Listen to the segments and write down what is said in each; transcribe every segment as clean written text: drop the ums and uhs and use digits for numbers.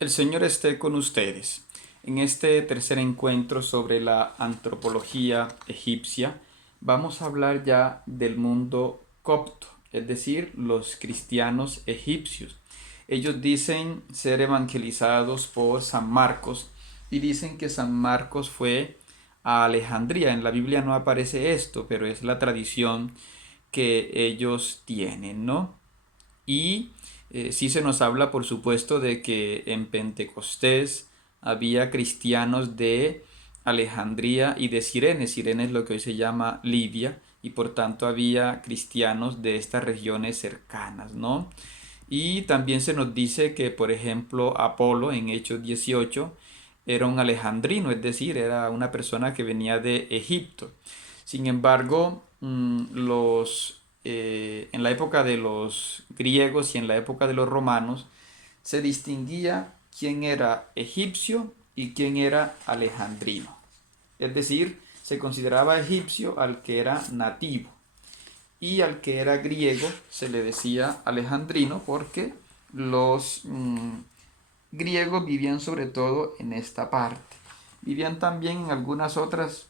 El Señor esté con ustedes. En este tercer encuentro sobre la antropología egipcia, vamos a hablar ya del mundo copto, es decir, los cristianos egipcios. Ellos dicen ser evangelizados por San Marcos y dicen que San Marcos fue a Alejandría. En la Biblia no aparece esto, pero es la tradición que ellos tienen, ¿no? Y sí se nos habla, por supuesto, de que en Pentecostés había cristianos de Alejandría y de Cirene. Cirene es lo que hoy se llama Libia, y por tanto había cristianos de estas regiones cercanas, ¿no? Y también se nos dice que, por ejemplo, Apolo en Hechos 18 era un alejandrino, es decir, era una persona que venía de Egipto. Sin embargo, en la época de los griegos y en la época de los romanos se distinguía quién era egipcio y quién era alejandrino. Es decir, se consideraba egipcio al que era nativo y al que era griego se le decía alejandrino porque los griegos vivían sobre todo en esta parte. Vivían también en algunas otras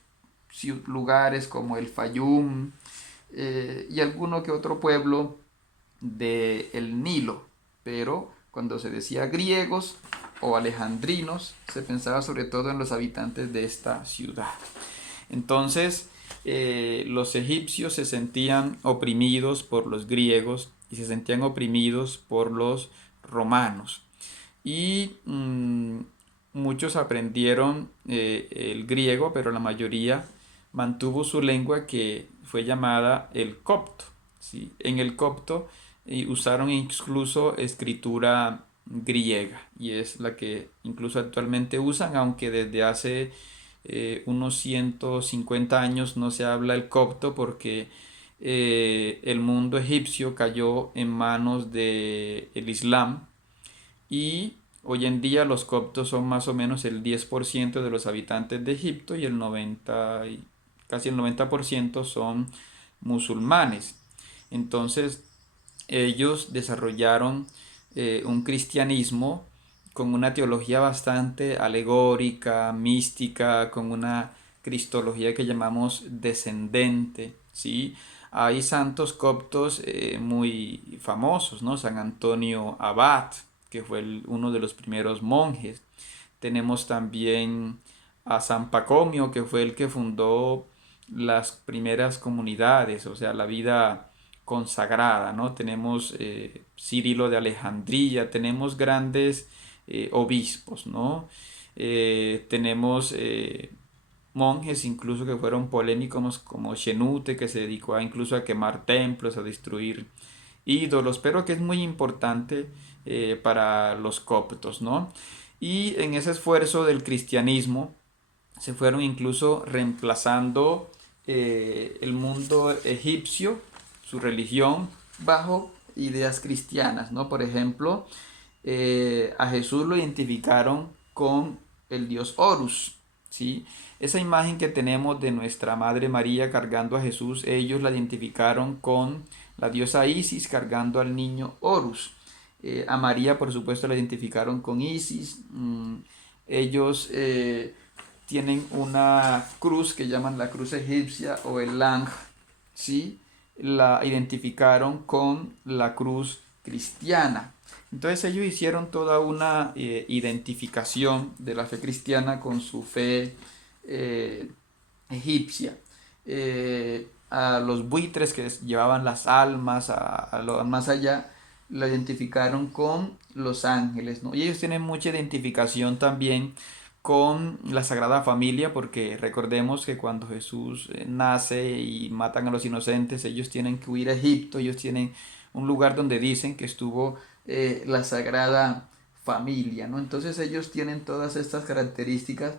lugares como el Fayum y alguno que otro pueblo del Nilo, pero cuando se decía griegos o alejandrinos se pensaba sobre todo en los habitantes de esta ciudad. Entonces, los egipcios se sentían oprimidos por los griegos y se sentían oprimidos por los romanos. Y muchos aprendieron el griego, pero la mayoría mantuvo su lengua que fue llamada el copto. ¿Sí? En el copto usaron incluso escritura griega y es la que incluso actualmente usan, aunque desde hace unos 150 años no se habla el copto porque el mundo egipcio cayó en manos del Islam y hoy en día los coptos son más o menos el 10% de los habitantes de Egipto y casi el 90% son musulmanes. Entonces ellos desarrollaron un cristianismo con una teología bastante alegórica, mística, con una cristología que llamamos descendente, ¿sí? Hay santos coptos muy famosos, ¿no? San Antonio Abad, que fue uno de los primeros monjes. Tenemos también a San Pacomio, que fue el que fundó las primeras comunidades, o sea, la vida consagrada, ¿no? Tenemos Cirilo de Alejandría, tenemos grandes obispos, ¿no? Tenemos monjes incluso que fueron polémicos como Shenute, que se dedicó incluso a quemar templos, a destruir ídolos, pero que es muy importante para los coptos, ¿no? Y en ese esfuerzo del cristianismo se fueron incluso reemplazando el mundo egipcio, su religión, bajo ideas cristianas, ¿no? Por ejemplo, a Jesús lo identificaron con el dios Horus, ¿sí? Esa imagen que tenemos de nuestra Madre María cargando a Jesús, ellos la identificaron con la diosa Isis cargando al niño Horus. A María, por supuesto, la identificaron con Isis. Ellos tienen una cruz que llaman la cruz egipcia o el Lang, ¿sí? La identificaron con la cruz cristiana. Entonces ellos hicieron toda una identificación de la fe cristiana con su fe eh, egipcia. A los buitres que llevaban las almas a lo más allá, la identificaron con los ángeles, ¿no? Y ellos tienen mucha identificación también con la Sagrada Familia, porque recordemos que cuando Jesús nace y matan a los inocentes, ellos tienen que huir a Egipto, ellos tienen un lugar donde dicen que estuvo la Sagrada Familia, ¿no? Entonces ellos tienen todas estas características,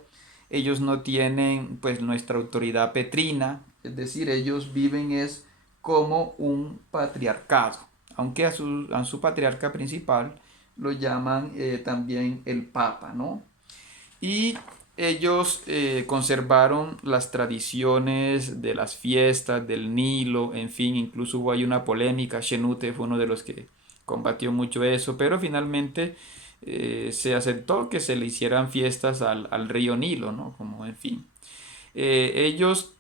ellos no tienen pues nuestra autoridad petrina, es decir, ellos viven es como un patriarcado, aunque a su patriarca principal lo llaman también el Papa, ¿no? Y ellos conservaron las tradiciones de las fiestas del Nilo, en fin, incluso hubo ahí una polémica, Shenute fue uno de los que combatió mucho eso, pero finalmente se aceptó que se le hicieran fiestas al río Nilo, ¿no? Como en fin. Ellos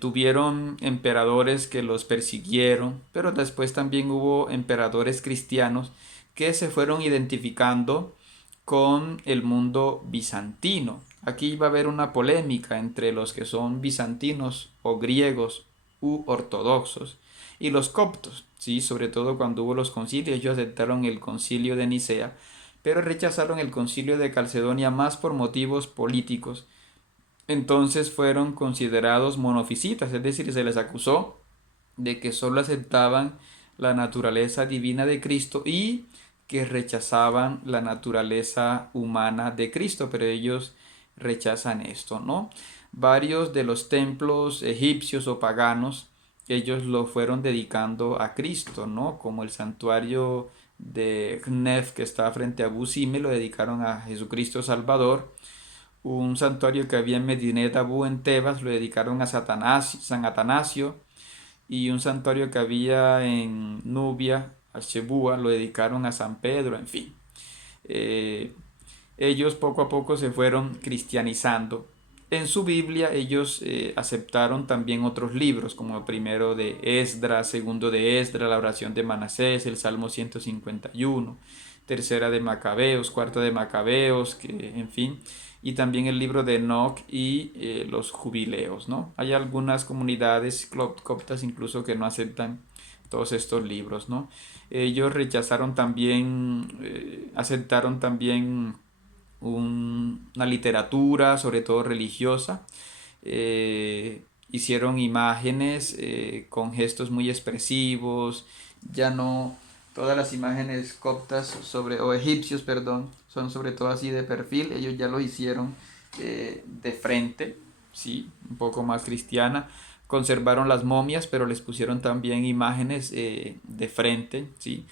tuvieron emperadores que los persiguieron, pero después también hubo emperadores cristianos que se fueron identificando con el mundo bizantino. Aquí va a haber una polémica entre los que son bizantinos o griegos u ortodoxos y los coptos, ¿sí? Sobre todo cuando hubo los concilios. Ellos aceptaron el concilio de Nicea, pero rechazaron el concilio de Calcedonia más por motivos políticos. Entonces fueron considerados monofisitas, es decir, se les acusó de que solo aceptaban la naturaleza divina de Cristo y que rechazaban la naturaleza humana de Cristo, pero ellos rechazan esto, ¿no? Varios de los templos egipcios o paganos, ellos lo fueron dedicando a Cristo, ¿no? Como el santuario de Knef que está frente a Abu Simbel, lo dedicaron a Jesucristo Salvador. Un santuario que había en Medinet Abu en Tebas lo dedicaron a San Atanasio, y un santuario que había en Nubia, a Shebúa, lo dedicaron a San Pedro, en fin. Eh, Ellos poco a poco se fueron cristianizando. En su Biblia ellos aceptaron también otros libros, como el primero de Esdras, segundo de Esdras, la oración de Manasés, el Salmo 151, tercera de Macabeos, cuarta de Macabeos, que, en fin, y también el libro de Enoch y los jubileos, ¿no? Hay algunas comunidades coptas incluso que no aceptan todos estos libros, ¿no? Ellos rechazaron también, aceptaron también una literatura, sobre todo religiosa. Hicieron imágenes con gestos muy expresivos. Ya no todas las imágenes coptas o egipcios, perdón, son sobre todo así de perfil. Ellos ya lo hicieron de frente, sí, un poco más cristiana. Conservaron las momias, pero les pusieron también imágenes de frente, sí.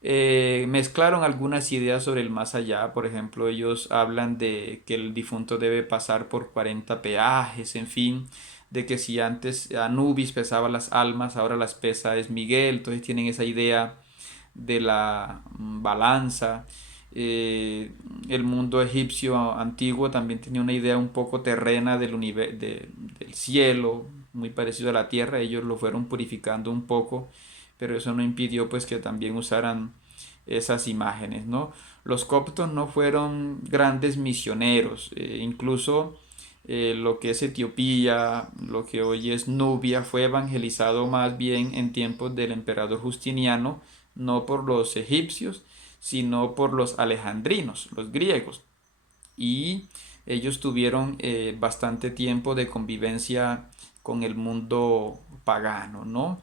Mezclaron algunas ideas sobre el más allá. Por ejemplo, ellos hablan de que el difunto debe pasar por 40 peajes, en fin, de que si antes Anubis pesaba las almas, ahora las pesa es Miguel. Entonces tienen esa idea de la balanza. Eh, el mundo egipcio antiguo también tenía una idea un poco terrena del cielo, muy parecido a la tierra. Ellos lo fueron purificando un poco, pero eso no impidió pues que también usaran esas imágenes, ¿no? Los coptos no fueron grandes misioneros, incluso lo que es Etiopía, lo que hoy es Nubia, fue evangelizado más bien en tiempos del emperador Justiniano, no por los egipcios, sino por los alejandrinos, los griegos. Y ellos tuvieron bastante tiempo de convivencia con el mundo pagano, ¿no?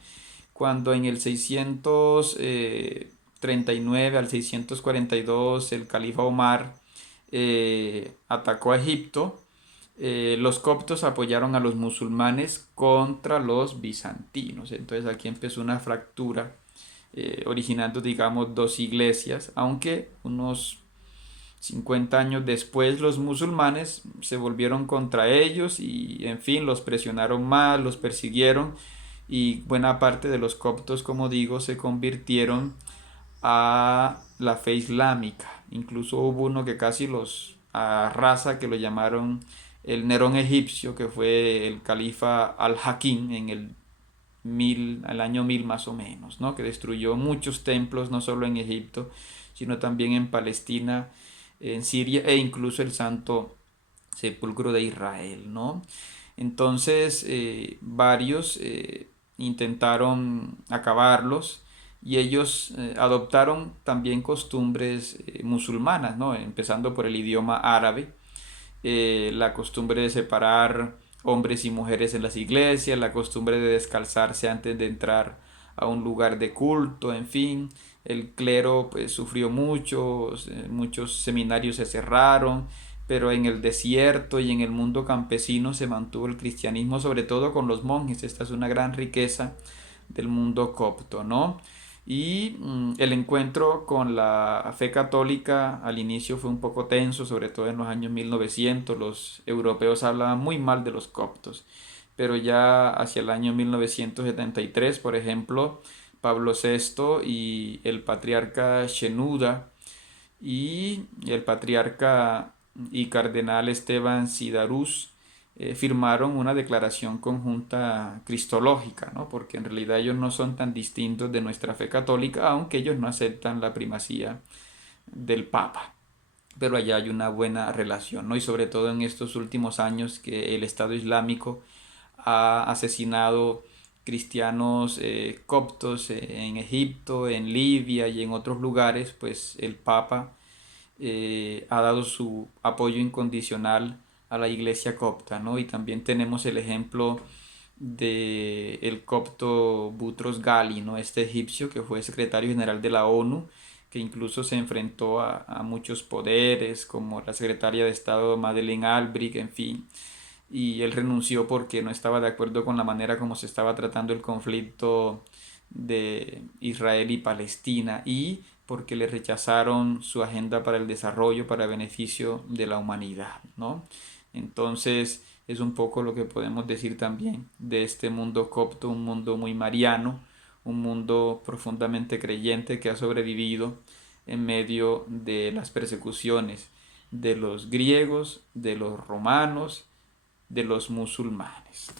Cuando en el 639 al 642 el califa Omar atacó a Egipto, los coptos apoyaron a los musulmanes contra los bizantinos. Entonces aquí empezó una fractura, originando, digamos, dos iglesias, aunque unos 50 años después los musulmanes se volvieron contra ellos y, en fin, los presionaron más, los persiguieron, y buena parte de los coptos, como digo, se convirtieron a la fe islámica. Incluso hubo uno que casi los arrasa, que lo llamaron el Nerón egipcio, que fue el califa al-Hakim en el año 1000 más o menos, ¿no? Que destruyó muchos templos, no solo en Egipto, sino también en Palestina, en Siria e incluso el Santo Sepulcro de Israel, ¿no? Entonces, varios intentaron acabarlos, y ellos adoptaron también costumbres musulmanas, ¿no? Empezando por el idioma árabe, la costumbre de separar hombres y mujeres en las iglesias, la costumbre de descalzarse antes de entrar a un lugar de culto, en fin. El clero pues sufrió mucho, muchos seminarios se cerraron, pero en el desierto y en el mundo campesino se mantuvo el cristianismo, sobre todo con los monjes. Esta es una gran riqueza del mundo copto, ¿no? Y el encuentro con la fe católica al inicio fue un poco tenso, sobre todo en los años 1900. Los europeos hablaban muy mal de los coptos, pero ya hacia el año 1973, por ejemplo, Pablo VI y el patriarca Shenouda y el patriarca y cardenal Esteban Sidarús firmaron una declaración conjunta cristológica, ¿no? Porque en realidad ellos no son tan distintos de nuestra fe católica, aunque ellos no aceptan la primacía del Papa. Pero allá hay una buena relación, ¿no? Y sobre todo en estos últimos años que el Estado Islámico ha asesinado cristianos coptos en Egipto, en Libia y en otros lugares, pues el Papa ha dado su apoyo incondicional a la iglesia copta, ¿no? Y también tenemos el ejemplo de el copto Boutros Ghali, ¿no? Este egipcio que fue secretario general de la ONU, que incluso se enfrentó a muchos poderes, como la secretaria de Estado Madeleine Albright, en fin, y él renunció porque no estaba de acuerdo con la manera como se estaba tratando el conflicto de Israel y Palestina y porque le rechazaron su agenda para el desarrollo, para beneficio de la humanidad, ¿no? Entonces es un poco lo que podemos decir también de este mundo copto, un mundo muy mariano, un mundo profundamente creyente que ha sobrevivido en medio de las persecuciones de los griegos, de los romanos, de los musulmanes.